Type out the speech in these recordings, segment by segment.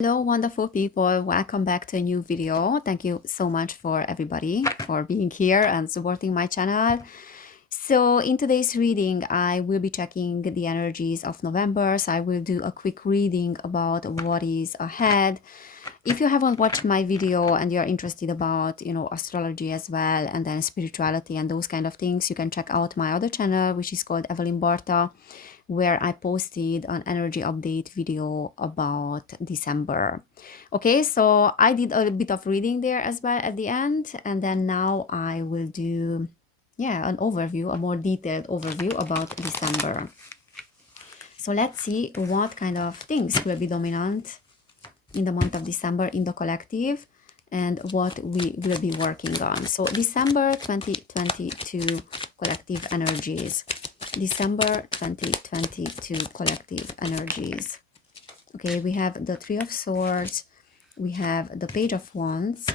Hello, wonderful people. Welcome back to a new video. Thank you so much for everybody for being here and supporting my channel. So in today's reading, I will be checking the energies of November. So I will do a quick reading about what is ahead. If you haven't watched my video and you're interested about, astrology as well, and then spirituality and those kind of things, you can check out my other channel, which is called Evelin, where I posted an energy update video about December. Okay, so I did a bit of reading there as well at the end, and then now I will do, an overview, a more detailed overview about December. So let's see what kind of things will be dominant in the month of December in the collective and what we will be working on. So December 2022 collective energies. December 2022 collective energies. Okay, we have the Three of Swords, we have the Page of Wands.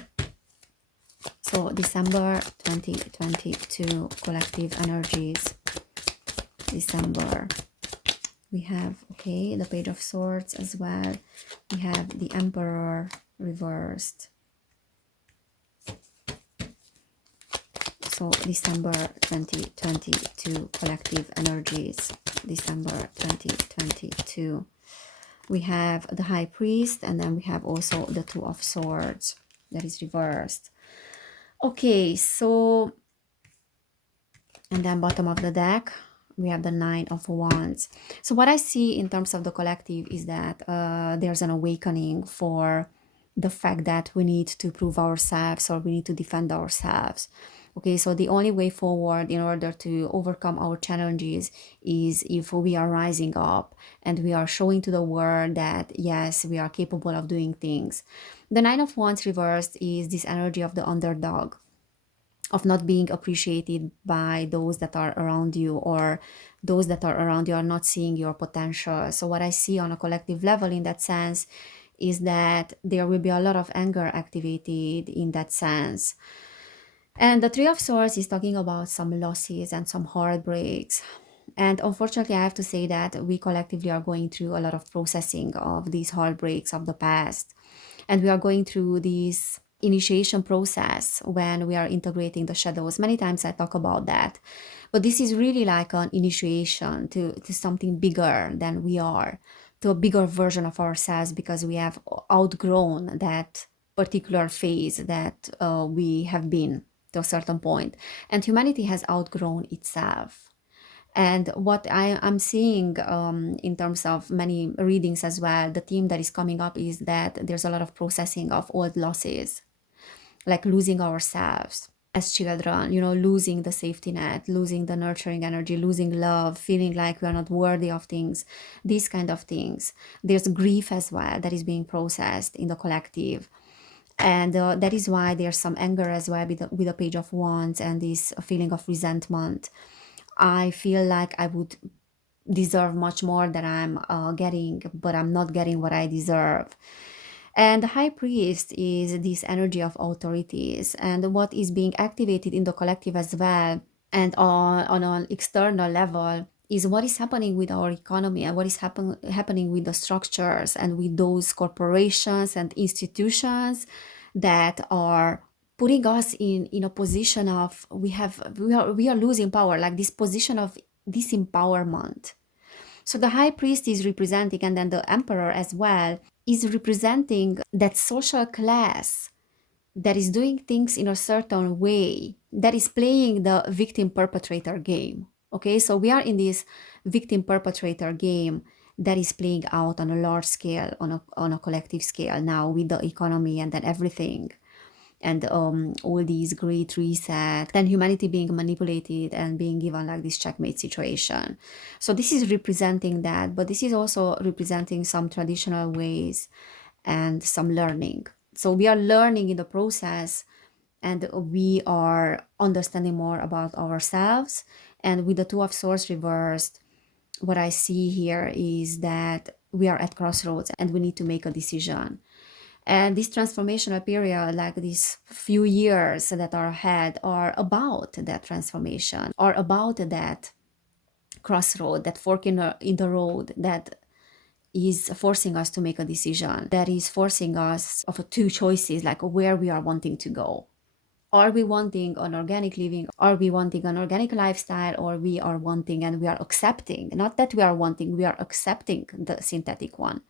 So December 2022 collective energies. December. We have, okay, the Page of Swords as well. We have the Emperor reversed. So December 2022 collective energies. December 2022. We have the High Priest, and then we have also the Two of Swords that is reversed. Okay, so, and then bottom of the deck, we have the Nine of Wands. So what I see in terms of the collective is that there's an awakening for the fact that we need to prove ourselves, or we need to defend ourselves. Okay, so the only way forward in order to overcome our challenges is if we are rising up and we are showing to the world that yes, we are capable of doing things. The Nine of Wands reversed is this energy of the underdog, of not being appreciated by those that are around you, or those that are around you are not seeing your potential. So what I see on a collective level in that sense is that there will be a lot of anger activated in that sense. And the Three of Swords is talking about some losses and some heartbreaks. And unfortunately, I have to say that we collectively are going through a lot of processing of these heartbreaks of the past. And we are going through this initiation process when we are integrating the shadows. Many times I talk about that. But this is really like an initiation to something bigger than we are, to a bigger version of ourselves, because we have outgrown that particular phase that we have been to a certain point, and humanity has outgrown itself. And what I'm seeing in terms of many readings as well, the theme that is coming up is that there's a lot of processing of old losses, like losing ourselves as children, losing the safety net, losing the nurturing energy, losing love, feeling like we are not worthy of things, these kind of things. There's grief as well that is being processed in the collective. And that is why there's some anger as well with the Page of Wands and this feeling of resentment. I feel like I would deserve much more than I'm getting, but I'm not getting what I deserve. And the High Priest is this energy of authorities, and what is being activated in the collective as well, and on an external level, is what is happening with our economy, and what is happening with the structures and with those corporations and institutions that are putting us in a position of we are losing power, like this position of disempowerment. So the High Priest is representing, and then the Emperor as well is representing that social class that is doing things in a certain way, that is playing the victim-perpetrator game. Okay, so we are in this victim-perpetrator game that is playing out on a large scale, on a collective scale now, with the economy and then everything, and all these great reset, then humanity being manipulated and being given like this checkmate situation. So this is representing that, but this is also representing some traditional ways and some learning. So we are learning in the process, and we are understanding more about ourselves. And with the Two of Swords reversed, what I see here is that we are at crossroads and we need to make a decision. And this transformational period, like these few years that are ahead, are about that transformation, are about that crossroad, that fork in the road that is forcing us to make a decision, that is forcing us of two choices, like where we are wanting to go. Are we wanting an organic living? Are we wanting an organic lifestyle? Or we are wanting and we are accepting, not that we are wanting, we are accepting the synthetic one.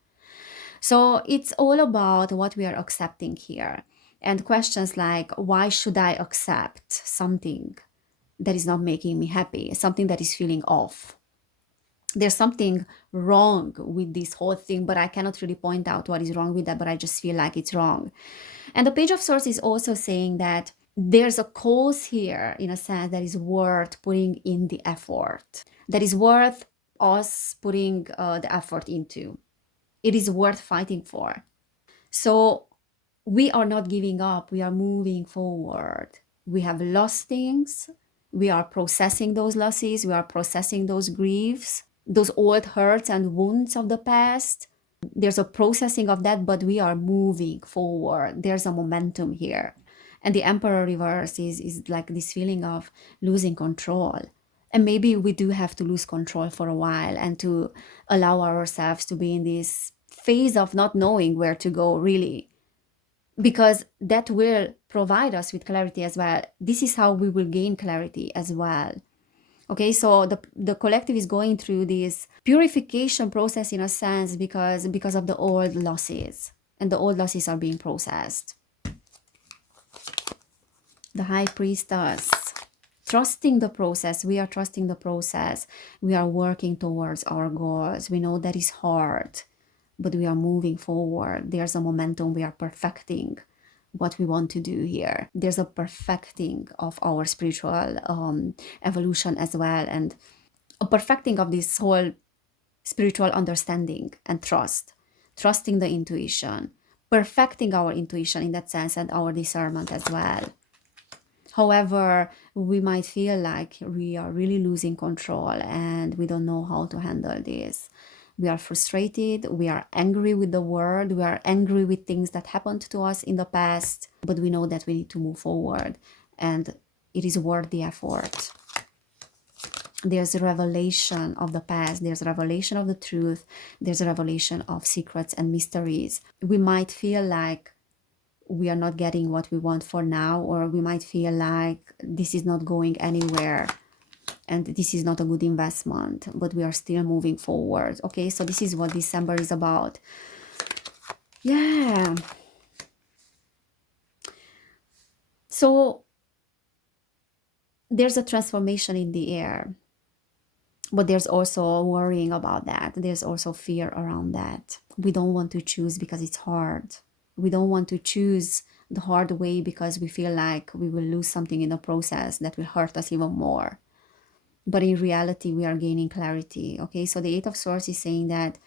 So it's all about what we are accepting here. And questions like, why should I accept something that is not making me happy, something that is feeling off? There's something wrong with this whole thing, but I cannot really point out what is wrong with that, but I just feel like it's wrong. And the Page of Swords is also saying that there's a cause here, in a sense, that is worth putting in the effort, that is worth us putting the effort into. It is worth fighting for. So we are not giving up, we are moving forward. We have lost things, we are processing those losses, we are processing those griefs, those old hurts and wounds of the past. There's a processing of that, but we are moving forward. There's a momentum here. And the Emperor reverse is like this feeling of losing control. And maybe we do have to lose control for a while and to allow ourselves to be in this phase of not knowing where to go, really, because that will provide us with clarity as well. This is how we will gain clarity as well. Okay, so the collective is going through this purification process, in a sense, because of the old losses, and the old losses are being processed. The High Priestess, trusting the process. We are trusting the process. We are working towards our goals. We know that is hard, but we are moving forward. There's a momentum. We are perfecting what we want to do here. There's a perfecting of our spiritual evolution as well, and a perfecting of this whole spiritual understanding and trusting the intuition, perfecting our intuition in that sense, and our discernment as well. However, we might feel like we are really losing control and we don't know how to handle this. We are frustrated, we are angry with the world, we are angry with things that happened to us in the past, but we know that we need to move forward and it is worth the effort. There's a revelation of the past, there's a revelation of the truth, there's a revelation of secrets and mysteries. We might feel like we are not getting what we want for now, or we might feel like this is not going anywhere and this is not a good investment, but we are still moving forward. Okay, so this is what December is about. Yeah. So there's a transformation in the air, but there's also worrying about that. There's also fear around that. We don't want to choose because it's hard. We don't want to choose the hard way because we feel like we will lose something in the process that will hurt us even more. But in reality, we are gaining clarity. Okay, so the Eight of Swords is saying that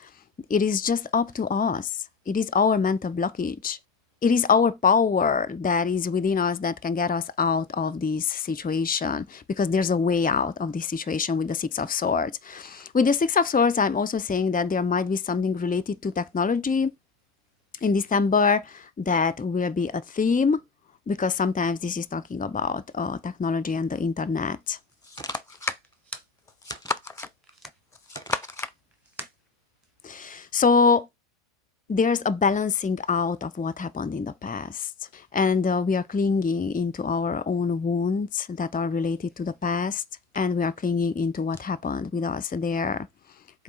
it is just up to us. It is our mental blockage. It is our power that is within us that can get us out of this situation, because there's a way out of this situation with the Six of Swords. With the Six of Swords, I'm also saying that there might be something related to technology in December that will be a theme, because sometimes this is talking about technology and the internet. So there's a balancing out of what happened in the past, and we are clinging into our own wounds that are related to the past, and we are clinging into what happened with us there,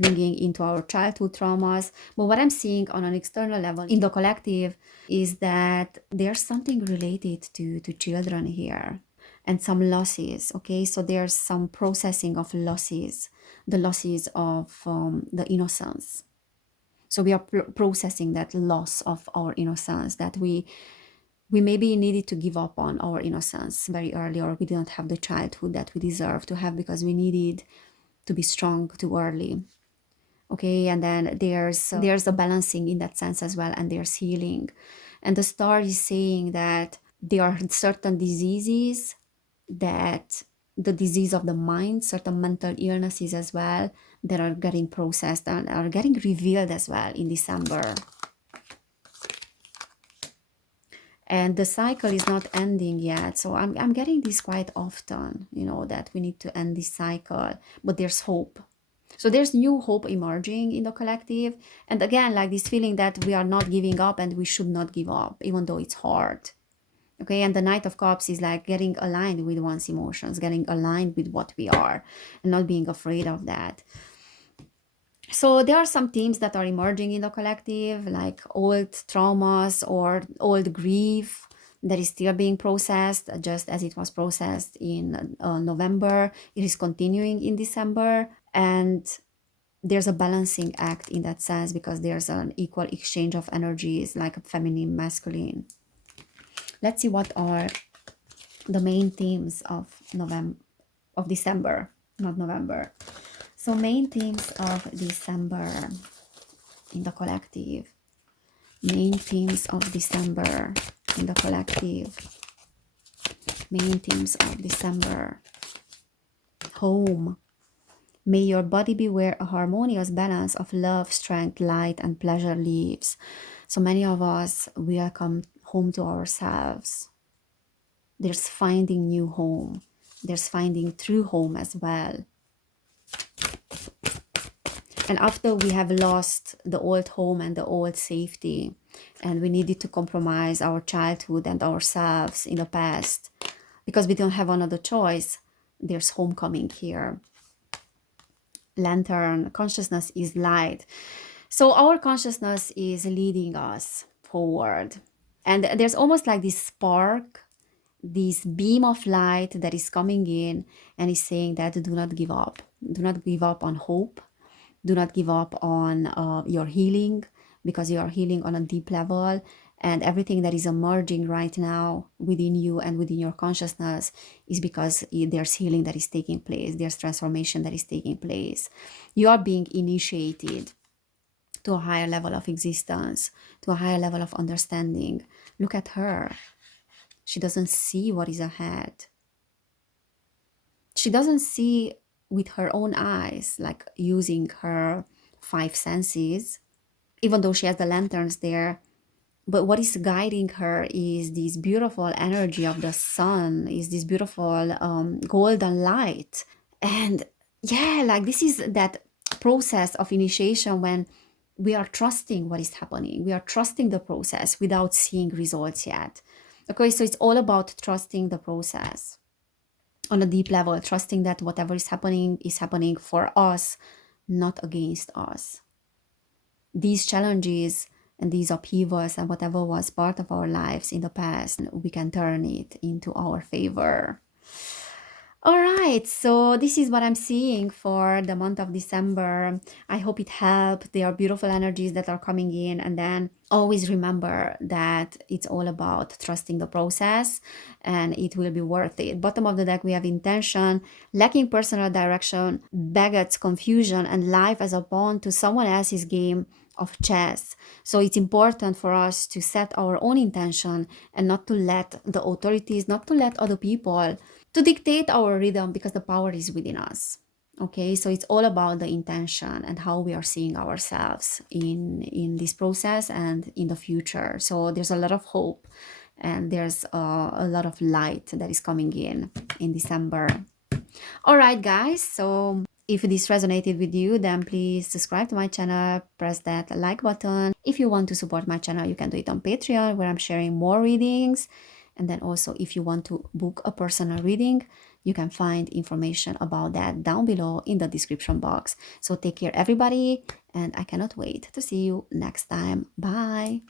clinging into our childhood traumas. But what I'm seeing on an external level in the collective is that there's something related to children here and some losses. Okay, so there's some processing of losses, the losses of the innocence. So we are processing that loss of our innocence, that we maybe needed to give up on our innocence very early, or we didn't have the childhood that we deserve to have because we needed to be strong too early. Okay, and then there's a balancing in that sense as well, and there's healing. And the star is saying that there are certain diseases, that the disease of the mind, certain mental illnesses as well, that are getting processed and are getting revealed as well in December. And the cycle is not ending yet. So I'm getting this quite often, you know, that we need to end this cycle, but there's hope. So there's new hope emerging in the collective. And again, like this feeling that we are not giving up and we should not give up, even though it's hard. Okay, and the Knight of Cups is like getting aligned with one's emotions, getting aligned with what we are, and not being afraid of that. So there are some themes that are emerging in the collective, like old traumas or old grief that is still being processed, just as it was processed in November. It is continuing in December, and there's a balancing act in that sense, because there's an equal exchange of energies, like feminine, masculine. Let's see what are the main themes of December, not November. So main themes of December in the collective. Main themes of December in the collective. Main themes of December. Home. May your body be where a harmonious balance of love, strength, light, and pleasure lives. So many of us, we are come home to ourselves. There's finding new home. There's finding true home as well. And after we have lost the old home and the old safety, and we needed to compromise our childhood and ourselves in the past, because we don't have another choice, there's homecoming here. Lantern, consciousness is light. So our consciousness is leading us forward. And there's almost like this spark, this beam of light that is coming in and is saying that do not give up. Do not give up on hope. Do not give up on your healing, because you are healing on a deep level. And everything that is emerging right now within you and within your consciousness is because there's healing that is taking place. There's transformation that is taking place. You are being initiated to a higher level of existence, to a higher level of understanding. Look at her. She doesn't see what is ahead. She doesn't see with her own eyes, like using her 5 senses, even though she has the lanterns there. But what is guiding her is this beautiful energy of the sun, is this beautiful golden light. And yeah, like this is that process of initiation when we are trusting what is happening. We are trusting the process without seeing results yet. Okay, so it's all about trusting the process on a deep level, trusting that whatever is happening for us, not against us. These challenges and these upheavals and whatever was part of our lives in the past, we can turn it into our favor. All right, so this is what I'm seeing for the month of December. I hope it helped. There are beautiful energies that are coming in. And then always remember that it's all about trusting the process and it will be worth it. Bottom of the deck, we have intention, lacking personal direction, baggots, confusion, and life as a pawn to someone else's game of chess. So it's important for us to set our own intention and not to let the authorities, not to let other people to dictate our rhythm, because the power is within us. Okay, so it's all about the intention and how we are seeing ourselves in this process and in the future. So there's a lot of hope and there's a lot of light that is coming in December. All right, guys, so if this resonated with you, then please subscribe to my channel, press that like button. If you want to support my channel, you can do it on Patreon, where I'm sharing more readings. And then also, if you want to book a personal reading, you can find information about that down below in the description box. So take care, everybody, and I cannot wait to see you next time. Bye.